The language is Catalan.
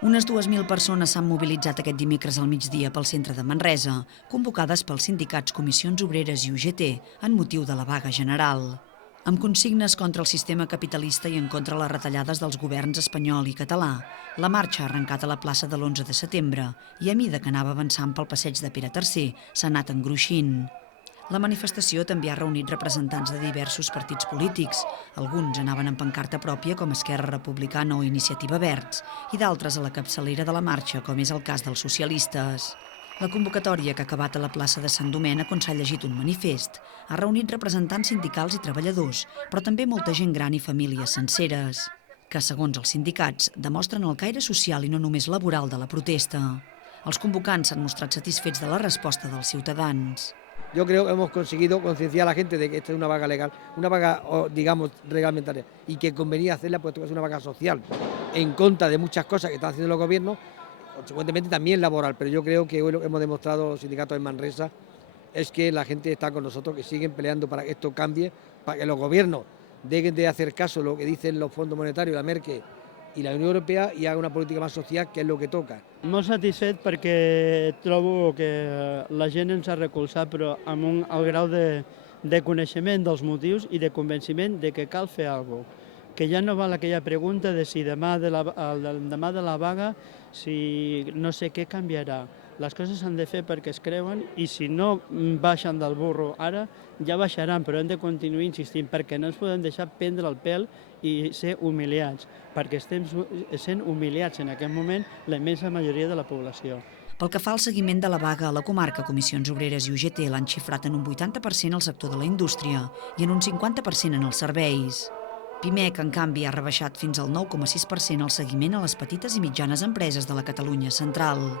Unes 2.000 persones s'han mobilitzat aquest dimecres al migdia pel centre de Manresa, convocades pels sindicats Comissions Obreres i UGT en motiu de la vaga general. Amb consignes contra el sistema capitalista i en contra les retallades dels governs espanyol i català, la marxa ha arrencat a la plaça de l'11 de setembre i a mida que anava avançant pel passeig de Pere III s'ha anat engruixint. La manifestació també ha reunit representants de diversos partits polítics. Alguns anaven amb pancarta pròpia com Esquerra Republicana o Iniciativa Verds i d'altres a la capçalera de la marxa, com és el cas dels socialistes. La convocatòria que ha acabat a la plaça de Sant Domènec, on s'ha llegit un manifest, ha reunit representants sindicals i treballadors, però també molta gent gran i famílies senceres, que, segons els sindicats, demostren el caire social i no només laboral de la protesta. Els convocants s'han mostrat satisfets de la resposta dels ciutadans. Yo creo que hemos conseguido concienciar a la gente de que esta es una vaga legal, una vaga, digamos, reglamentaria, y que convenía hacerla puesto que es una vaga social, en contra de muchas cosas que están haciendo los gobiernos, consecuentemente también laboral, pero yo creo que hoy lo que hemos demostrado los sindicatos en Manresa es que la gente está con nosotros, que siguen peleando para que esto cambie, para que los gobiernos dejen de hacer caso a lo que dicen los fondos monetarios, la Merkel i la Unió Europea i haga una política més social, que és el que toca. Molt satisfet perquè trobo que la gent ens ha recolzat, però amb un alt grau de coneixement dels motius i de convenciment de que cal fer alguna cosa. Que ja no val aquella pregunta de si demà de la vaga, si no sé què canviarà. Les coses s'han de fer perquè es creuen i si no baixen del burro ara, ja baixaran, però hem de continuar insistint perquè no ens podem deixar prendre el pèl i ser humiliats, perquè estem sent humiliats en aquest moment la immensa majoria de la població. Pel que fa al seguiment de la vaga a la comarca, Comissions Obreres i UGT l'han xifrat en un 80% al sector de la indústria i en un 50% en els serveis. Pimec, en canvi, ha rebaixat fins al 9,6% el seguiment a les petites i mitjanes empreses de la Catalunya central.